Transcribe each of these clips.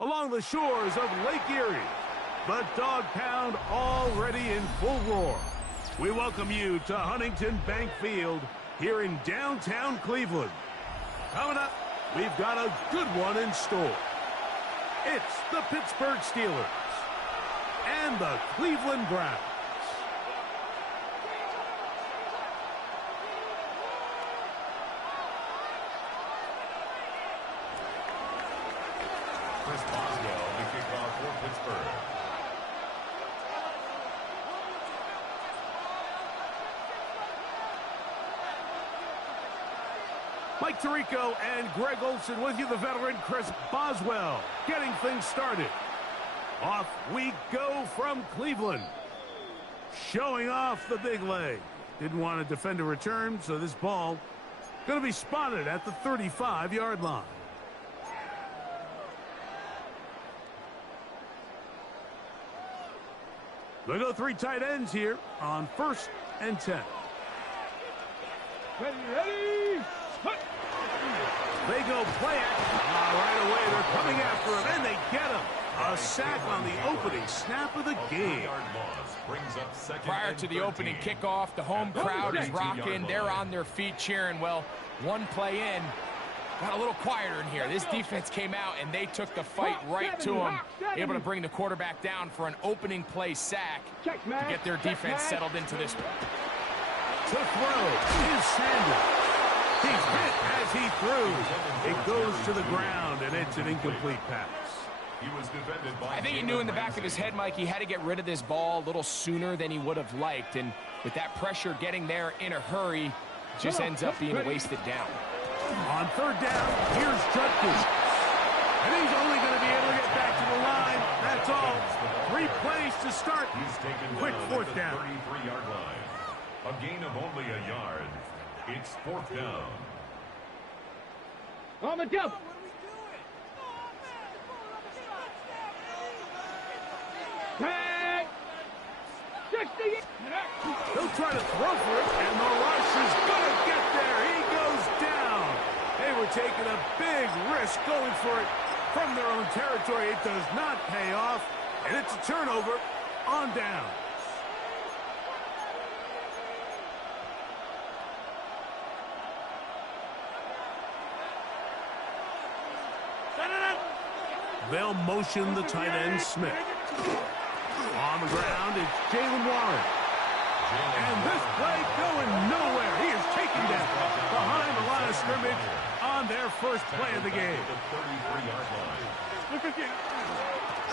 along the shores of Lake Erie. The Dog Pound already in full roar. We welcome you to Huntington Bank Field here in downtown Cleveland. Coming up, we've got a good one in store. It's the Pittsburgh Steelers and the Cleveland Browns. Chris Boswell, the kickoff for Pittsburgh. Mike Tirico and Greg Olson with you, the veteran Chris Boswell, getting things started. Off we go from Cleveland. Showing off the big leg. Didn't want to defend a return, so this ball going to be spotted at the 35-yard line. They go three tight ends here on 1st and 10. Ready. They go play action. Right away, they're coming after him, and they get him. A sack on the opening snap of the game. Prior to the opening kickoff, the home crowd is rocking. They're on their feet cheering. Well, one play in, got a little quieter in here. This defense came out, and they took the fight right to him, able to bring the quarterback down for an opening play sack to get their defense settled into this one. To throw is Sanders. He's hit as he threw. It goes to the ground, and it's an incomplete pass. I think he knew in the back of his head, Mike, he had to get rid of this ball a little sooner than he would have liked. And with that pressure getting there in a hurry, just ends up being wasted down. On 3rd down, here's Judkins. And he's only going to be able to get back to the line. That's all. 3 plays to start. Quick 4th down. 33-yard line. A gain of only a yard. It's 4th down. On the jump. Tag. 60. They'll try to throw for it, and the rush is going to get there. He goes down. They were taking a big risk going for it from their own territory. It does not pay off, and it's a turnover on down. They'll motion the tight end, Smith. On the ground, it's Jalen Warren. And this play going nowhere. He is taken down behind the line of scrimmage on their first play of the game.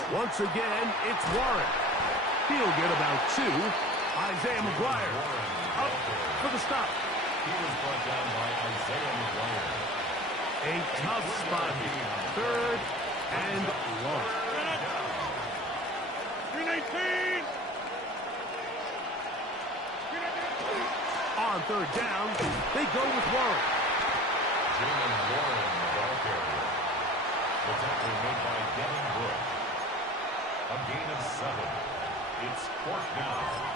Once again, it's Warren. He'll get about 2. Isaiah McGuire up for the stop. He was brought down by Isaiah McGuire. A tough spot here. 3rd and long. 319. On 3rd down, they go with Warren. Jalen Warren, the ball carrier. The tackle made by Devin Brooke. A gain of 7. It's 4th down.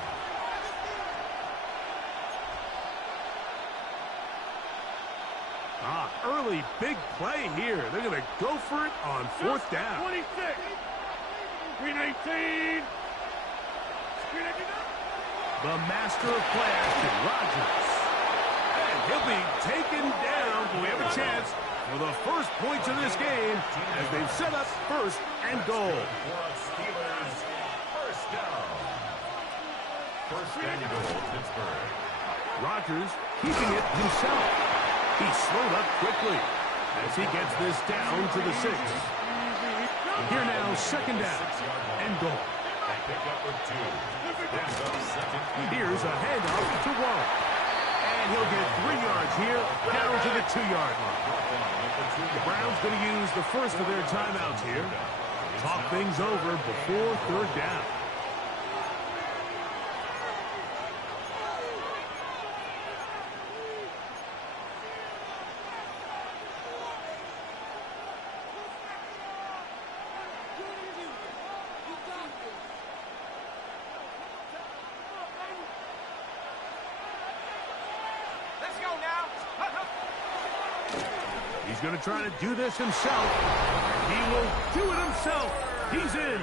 Early big play here. They're going to go for it on 4th down. 26. 319. The master of play action, Rodgers. And he'll be taken down. We have a chance for the first points of this game as they've set up 1st and goal. Steelers, 1st down. 1st and goal, Pittsburgh. Rodgers keeping it himself. He slowed up quickly as he gets this down to the 6. Here now, 2nd down and goal. Pick up with 2. Here's a handoff to Warren. And he'll get 3 yards here, down to the 2-yard line. The Browns going to use the first of their timeouts here. Talk things over before 3rd down. He's going to try to do this himself. He will do it himself. He's in.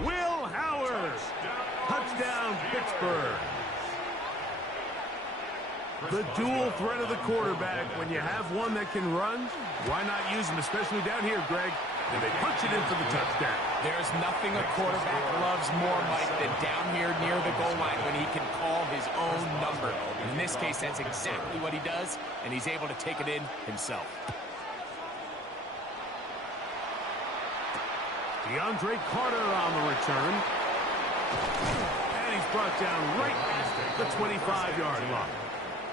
Will Howard. Touchdown, Pittsburgh. The dual threat of the quarterback. When you have one that can run, why not use him, especially down here, Greg? And they punch it in for the touchdown. There's nothing a quarterback loves more, Mike, than down here near the goal line when he can call his own number. And in this case, that's exactly what he does, and he's able to take it in himself. DeAndre Carter on the return. And he's brought down right at the 25-yard line.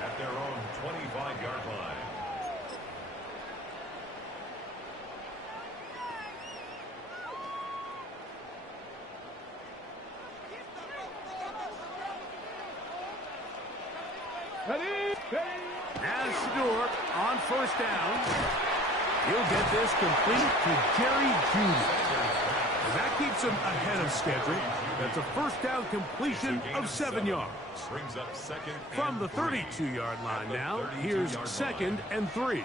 At their own 25-yard line. Now Shador on first down. He'll get this complete to Jerry Jeudy. And that keeps him ahead of schedule. That's a first down completion of 7 yards. Brings up second From the 32-yard line now, here's 2nd and 3.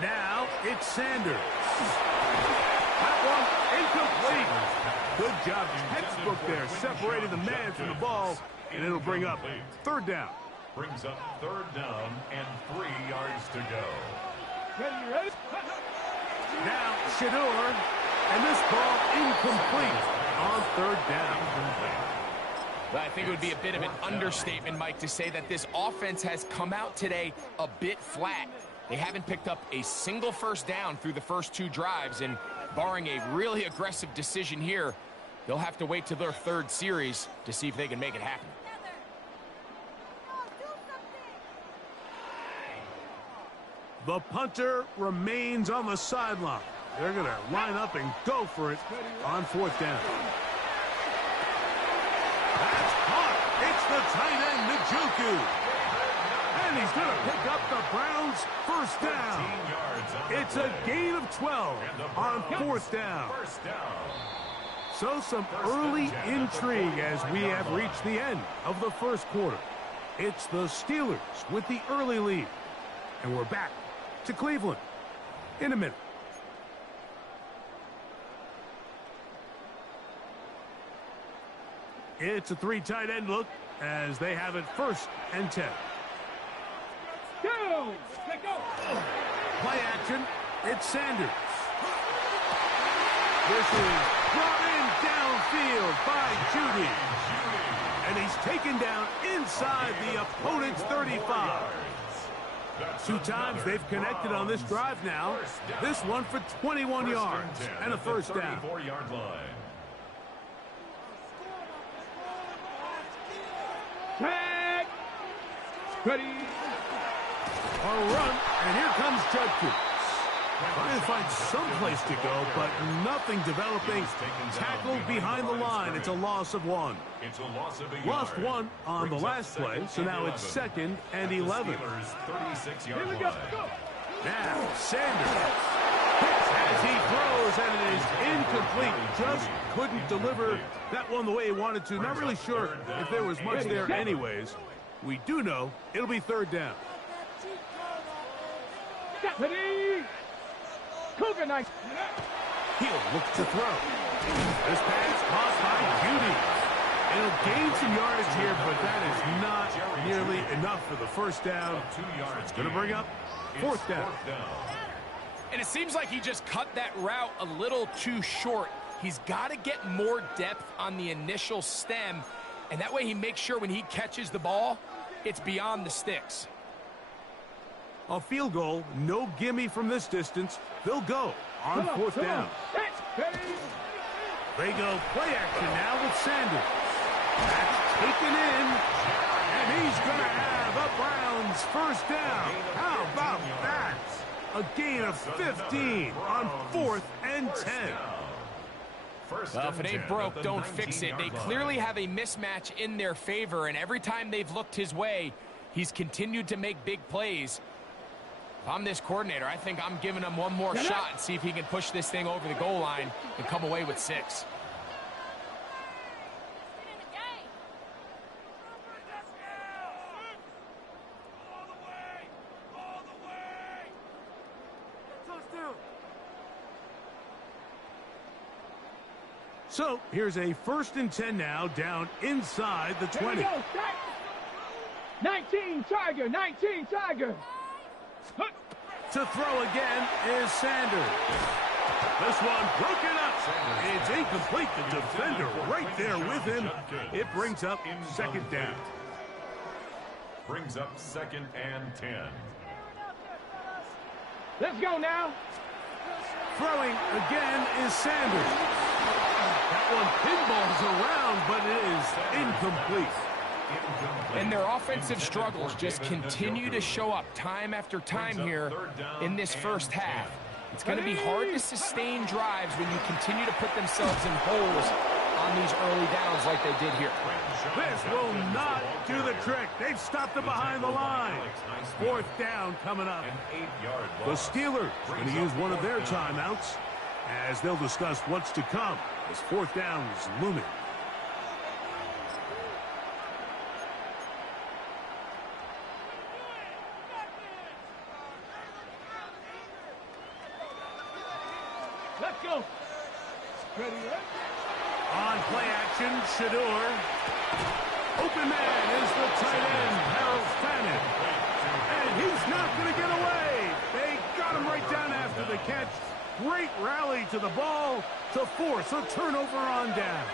Now it's Sanders. That one incomplete. Good job, textbook there, separating the man from the ball, and it'll bring up 3rd down. Brings up 3rd down and 3 yards to go. Now Shador, and this ball incomplete on 3rd down. I think it would be a bit of an understatement, Mike, to say that this offense has come out today a bit flat. They haven't picked up a single first down through the first 2 drives, and barring a really aggressive decision here, they'll have to wait to their 3rd series to see if they can make it happen. The punter remains on the sideline. They're going to line up and go for it on 4th down. That's caught. It's the tight end, Njoku. And he's going to pick up the Browns' first down. It's a gain of 12 on 4th down. So some early intrigue as we have reached the end of the first quarter. It's the Steelers with the early lead. And we're back to Cleveland in a minute. It's a 3 tight end look as they have it 1st and 10. Go! Play action. It's Sanders. This is brought in downfield by Jeudy. And he's taken down inside the opponent's 35. 2 times they've connected on this drive now. This one for 21 yards and a first down. 34-yard line. Tag! Ready! A run, and here comes Judkins. Trying to find some place to go, but nothing developing. Tackled behind the line. It's a loss of 1. It's a loss of a yard. Lost 1 on the last play, so now it's 2nd and 11. 36-yard line. Now, Sanders hits as he throws, and it is incomplete. Just couldn't deliver that one the way he wanted to. Not really sure if there was much there anyways. We do know it'll be 3rd down. Ready! Cougar nice. He'll look to throw. This pass caught by Jeudy. It'll gain some yardage here, but that is not nearly enough for the first down. It's going to bring up 4th down. And it seems like he just cut that route a little too short. He's got to get more depth on the initial stem, and that way he makes sure when he catches the ball, it's beyond the sticks. A field goal, no gimme from this distance. They'll go on 4th down. They go play action now with Sanders. That's taken in, and he's going to have a Browns first down. How about that? A gain of 15 on 4th and 10. Well, if it ain't broke, don't fix it. They clearly have a mismatch in their favor, and every time they've looked his way, he's continued to make big plays. If I'm this coordinator, I think I'm giving him one more shot and see if he can push this thing over the goal line and come away with 6. So here's a 1st and 10 now, down inside the 20. Here we go, start. 19 Tiger, 19 Tiger. To throw again is Sanders. This one broken up. It's incomplete. The defender right there with him. It brings up 2nd down. Brings up 2nd and 10. Let's go now. Throwing again is Sanders. That one pinballs around, but it is incomplete. And their offensive struggles just continue to show up time after time here in this first half. It's going to be hard to sustain drives when you continue to put themselves in holes on these early downs like they did here. This will not do the trick. They've stopped it behind the line. 4th down coming up. The Steelers going to use one of their timeouts as they'll discuss what's to come as 4th down is looming. Let's go. Ready, right? On play action, Shador. Open man is the tight end, Harold Fannin. And he's not going to get away. They got him right down after the catch. Great rally to the ball to force a turnover on down.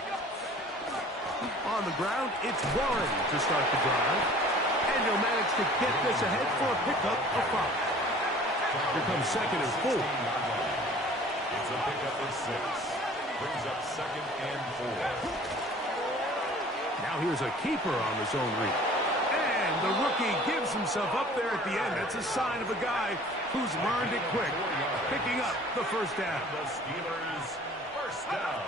On the ground, it's Warren to start the drive. And he'll manage to get this ahead for a pickup of 5. Here comes 2nd and 4. It's a pickup of 6. Brings up 2nd and 4. Now here's a keeper on the zone read. And the rookie gives himself up there at the end. That's a sign of a guy who's learned it quick. Picking up the 1st down. The Steelers' 1st down.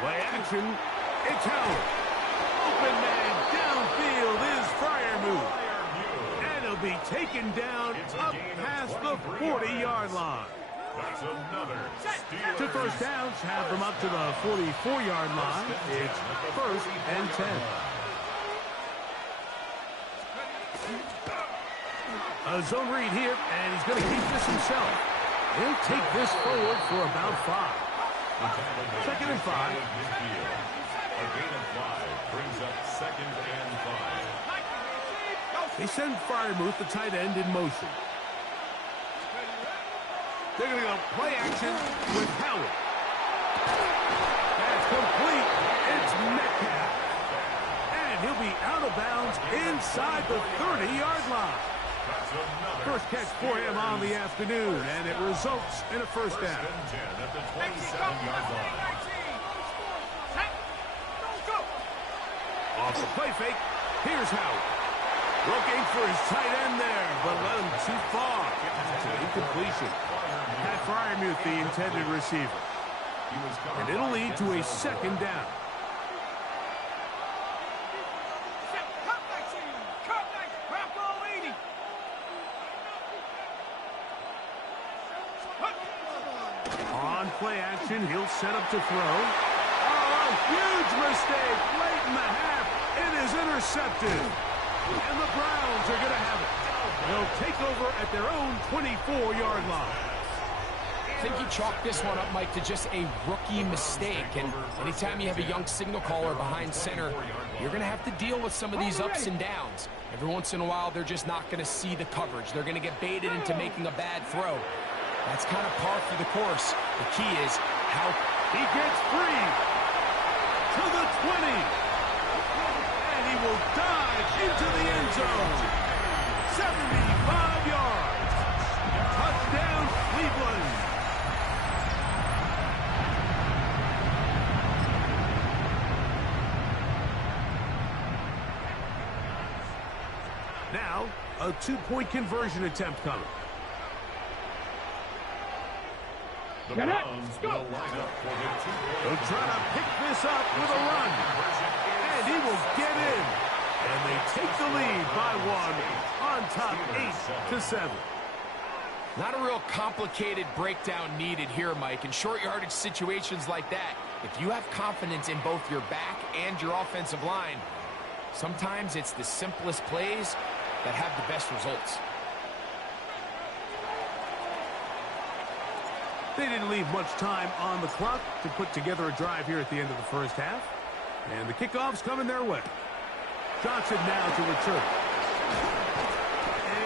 Play action. It's Howard. Open man downfield is Freiermuth. And he'll be taken down up past the 40-yard line. That's another Steelers. 2 1st downs have them up to the 44-yard line. It's 1st and 10. A zone read here, and he's going to keep this himself. He'll take this forward for about 5. 2nd and 5. A gain of 5 brings up 2nd and 5. They send Freiermuth, the tight end, in motion. They're going to go play action with Howard. That's complete. It's Metcalf. And he'll be out of bounds inside the 30-yard line. First catch for him on the afternoon, and it results in a 1st down. At the 27-yard line. Off the play fake, here's Howard. Looking for his tight end there, but led him too far. It's an incompletion. Pat Freiermuth, the intended receiver. And it'll lead to a 2nd down. On play action, he'll set up to throw. Oh, a huge mistake late in the half. It is intercepted. And the Browns are going to have it. They'll take over at their own 24-yard line. I think you chalk this one up, Mike, to just a rookie mistake. And anytime you have a young signal caller behind center, you're going to have to deal with some of these ups and downs. Every once in a while, they're just not going to see the coverage. They're going to get baited into making a bad throw. That's kind of par for the course. The key is how he gets free to the 20. And he will dive into the end zone. 75 yards. Touchdown, Cleveland. Now, a 2-point conversion attempt coming. The Browns will line up for the 2-point. They'll try to pick this up with a run. And he will get in. And they take the lead by 1 on top 8-7. Not a real complicated breakdown needed here, Mike. In short yardage situations like that, if you have confidence in both your back and your offensive line, sometimes it's the simplest plays that have the best results. They didn't leave much time on the clock to put together a drive here at the end of the first half. And the kickoff's coming their way. Johnson now to return.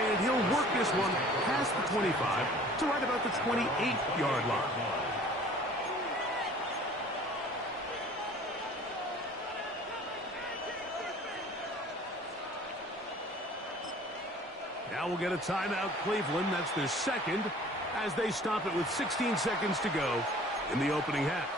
And he'll work this one past the 25 to right about the 28-yard line. Now we'll get a timeout, Cleveland. That's their second, as they stop it with 16 seconds to go in the opening half.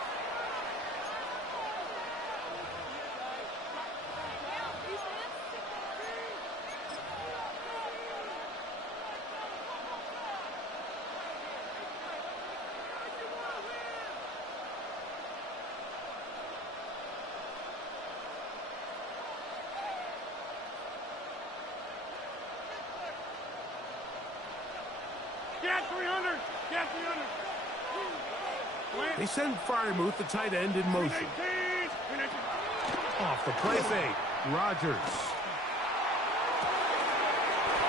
They send Freiermuth, the tight end, in motion. Off the play fake, Rodgers.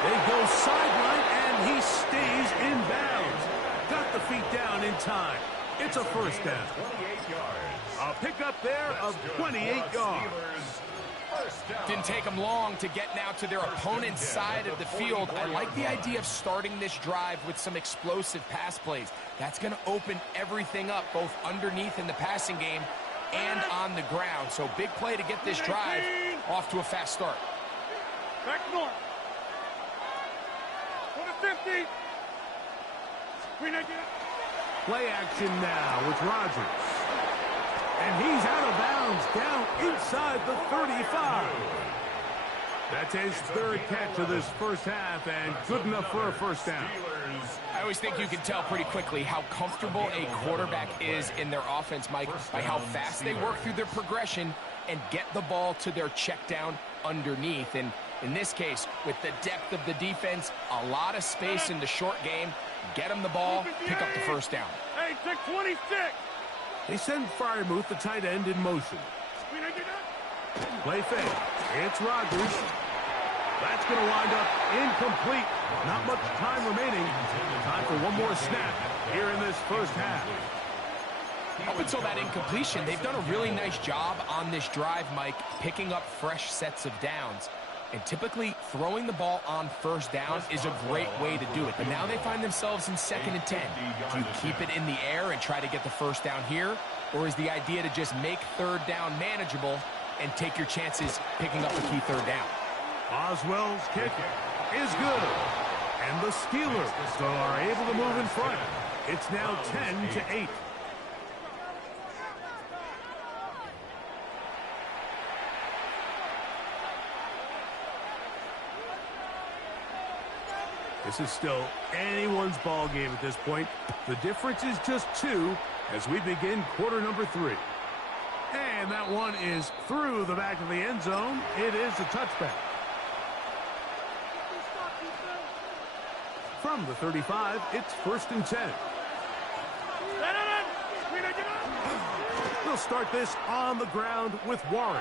They go sideline, and he stays in bounds. Got the feet down in time. It's a first down. A pickup there of 28 yards. Didn't take them long to get now to their opponent's side of the field. I like the idea of starting this drive with some explosive pass plays. That's going to open everything up, both underneath in the passing game and on the ground. So big play to get this drive off to a fast start. Back north. Go to 50. Play action now with Rodgers. And he's out of bounds, down inside the 35. That's his third catch of this first half, and good enough for a first down. I always think you can tell pretty quickly how comfortable a quarterback is in their offense, Mike, by how fast they work through their progression and get the ball to their check down underneath. And in this case, with the depth of the defense, a lot of space in the short game, get them the ball, pick up the first down. Hey, 626. They send Freiermuth, the tight end, in motion. Play fake. It's Rodgers. That's going to wind up incomplete. Not much time remaining. Time for one more snap here in this first half. Up until that incompletion, they've done a really nice job on this drive, Mike, picking up fresh sets of downs. And typically, throwing the ball on first down is a great way to do it. But now they find themselves in 2nd and 10. Do you keep it in the air and try to get the first down here? Or is the idea to just make third down manageable and take your chances picking up a key third down? Oswell's kick is good. And the Steelers are able to move in front. It's now 10-8. This is still anyone's ball game at this point. The difference is just 2 as we begin quarter number 3. And that one is through the back of the end zone. It is a touchback. From the 35, it's 1st and 10. They'll start this on the ground with Warren.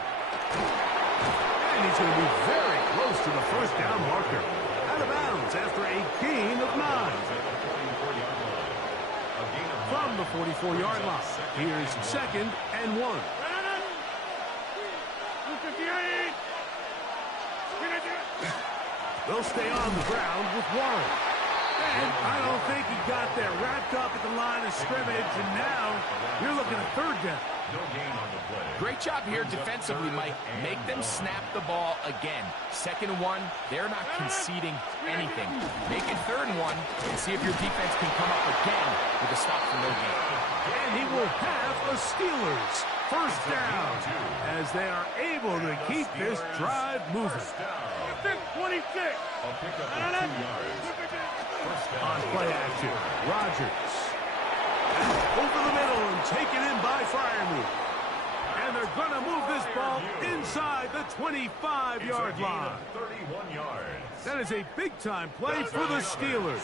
And he's going to be very close to the first down marker. Out of bounds after a gain of 9. From the 44-yard line, here's 2nd and 1. They'll stay on the ground with Warren. And I don't think he got there. Wrapped up at the line of scrimmage, and now you're looking at 3rd down. No gain on the play. Great job here defensively, Mike. Make them snap the ball again. 2nd and 1, they're not conceding anything. Make it 3rd and 1 and see if your defense can come up again with a stop for no gain. And he will have a Steelers first down as they are able to keep this drive moving. 26. I'll pick up 2 yards. On play action, Rodgers. Over the middle and taken in by Freiermuth. And they're going to move this ball inside the 25-yard line. 31 yards. That is a big-time play for the Steelers.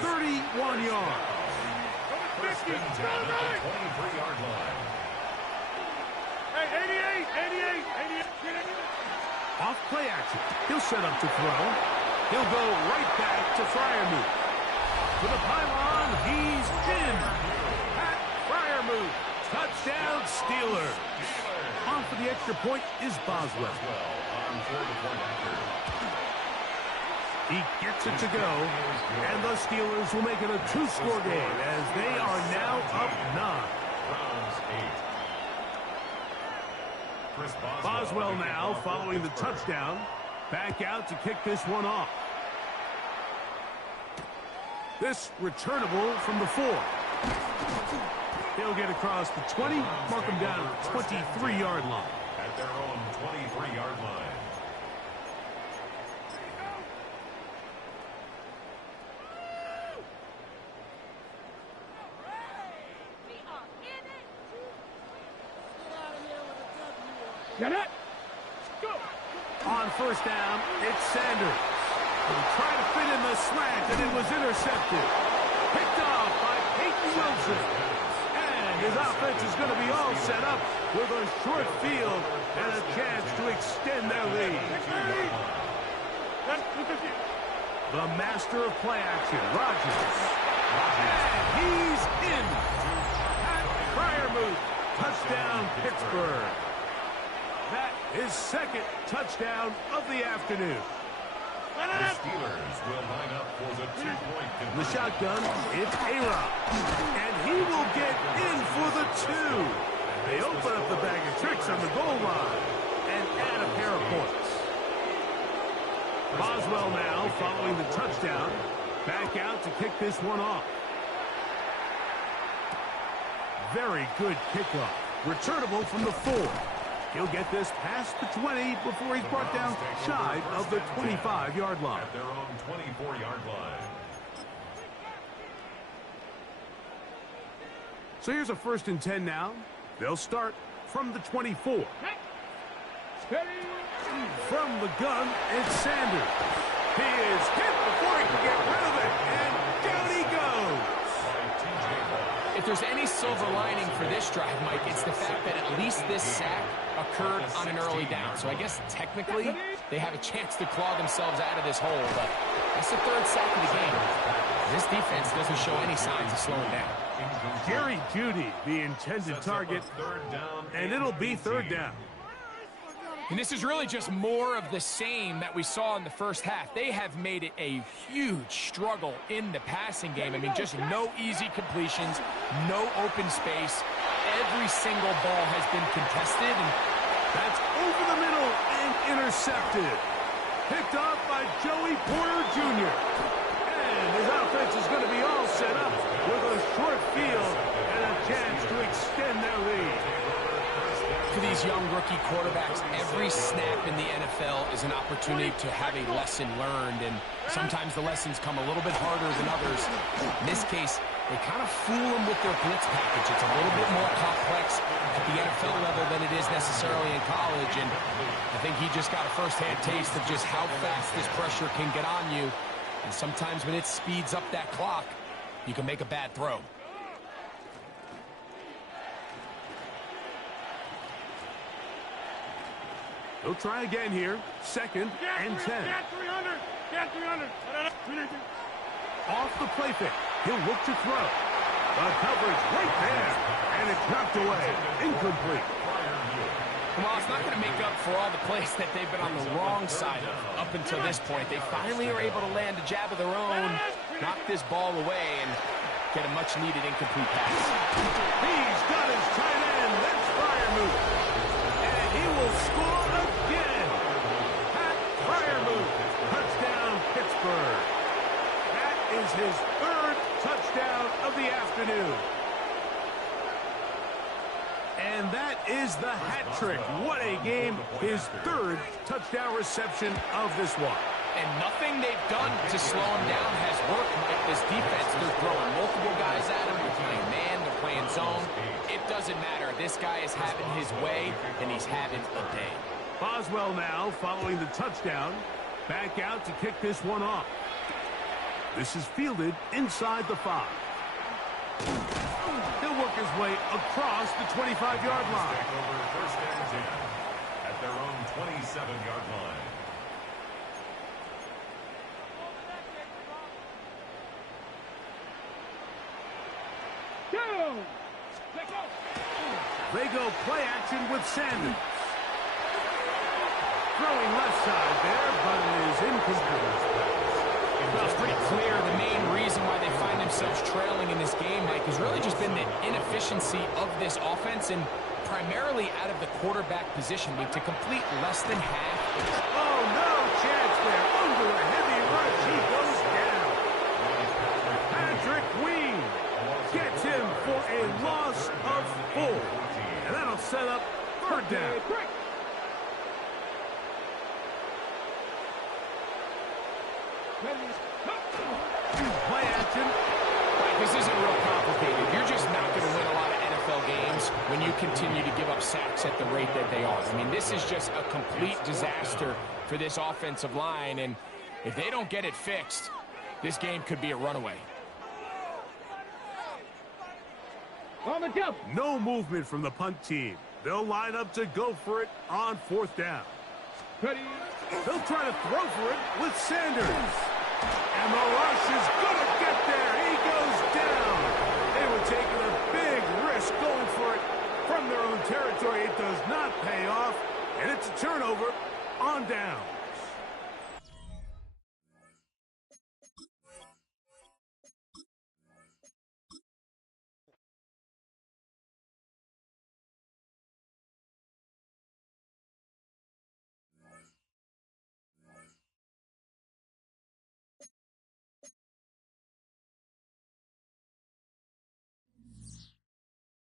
31 yards. First and 10 at the 23-yard line. Hey, 88. Off play action. He'll set up to throw. He'll go right back to Freiermuth. to the pylon. He's in. Pat Fryermuth. Touchdown, Steelers. On for the extra point is Boswell. He gets it to go, and the Steelers will make it a 2-score game as they are now up 9. Boswell now following the touchdown. Back out to kick this one off. This returnable from the 4. He'll get across the 20, mark him down at the 23-yard line. At their own 23-yard line. Get it! Go! On first down, it's Sanders. He tried to fit in the slant, and it was intercepted. Picked off by Peyton Wilson. And his offense is going to be all set up with a short field and a chance to extend their lead. The master of play action, Rodgers. And he's in. Pat Fryermuth. Touchdown, Pittsburgh. That is second touchdown of the afternoon. The Steelers will line up for the 2-point conversion. The shotgun, it's A-Rob. And he will get in for the 2. They open up the bag of tricks on the goal line and add a pair of points. Boswell now following the touchdown. Back out to kick this one off. Very good kickoff. Returnable from the 4. He'll get this past the 20 before he's brought down shy of the 25-yard line. At their own 24-yard line. So here's a 1st and 10 now. They'll start from the 24. From the gun, it's Sanders. He is hit before he can get rid of it, and down he goes. If there's any silver lining for this drive, Mike, it's the fact that at least this sack occurred on an early down. So I guess technically they have a chance to claw themselves out of this hole, but that's the 3rd sack of the game. This defense doesn't show any signs of slowing down. Jerry Jeudy, the intended target, and it'll be 3rd down. And this is really just more of the same that we saw in the first half. They have made it a huge struggle in the passing game. I mean, just no easy completions, no open space. Every single ball has been contested. And that's over the middle and intercepted. Picked off by Joey Porter Jr. And his offense is going to be all set up with a short field and a chance to extend their lead. For these young rookie quarterbacks, every snap in the NFL is an opportunity to have a lesson learned, and sometimes the lessons come a little bit harder than others. In this case, they kind of fool them with their blitz package. It's a little bit more complex at the NFL level than it is necessarily in college, and I think he just got a first-hand taste of just how fast this pressure can get on you, and sometimes when it speeds up that clock, you can make a bad throw. They'll try again here. 2nd and 10. Off the play fake. He'll look to throw. The coverage right there. And it's knocked away. Incomplete. Well, it's not going to make up for all the plays that they've been on the wrong side of up until this point. They finally are able to land a jab of their own, knock this ball away, and get a much-needed incomplete pass. He's got his tight end. That's Fryermuth. And he will score again. Pat Fryermuth. Touchdown, Pittsburgh. That is his 3rd touchdown of the afternoon. And that is the hat trick. What a game. His 3rd touchdown reception of this one. And nothing they've done to slow him down has worked, Mike. This defense, they're throwing multiple guys at him. They're playing man, they're playing zone. It doesn't matter. This guy is having his way, and he's having a day. Boswell now following the touchdown. Back out to kick this one off. This is fielded inside the 5. He'll work his way across the 25-yard line. Take over 1st and 10 at their own 27-yard line. They go play action with Sanders. Throwing left side there, but it is incomplete. Well, it's pretty clear the main reason why they find themselves trailing in this game, Mike, has really just been the inefficiency of this offense and primarily out of the quarterback position. To complete less than half. Oh, no chance there. Under a heavy rush, he goes down. Patrick Queen gets him for a loss of 4. And that'll set up 3rd down. Play action. Right, this isn't real complicated. You're just not going to win a lot of NFL games when you continue to give up sacks at the rate that they are. I mean, this is just a complete disaster for this offensive line, and if they don't get it fixed, this game could be a runaway. On the jump. No movement from the punt team. They'll line up to go for it on 4th down. Ready. They'll try to throw for it with Sanders. And the rush is going to get there. He goes down. They were taking a big risk going for it from their own territory. It does not pay off, and it's a turnover on down.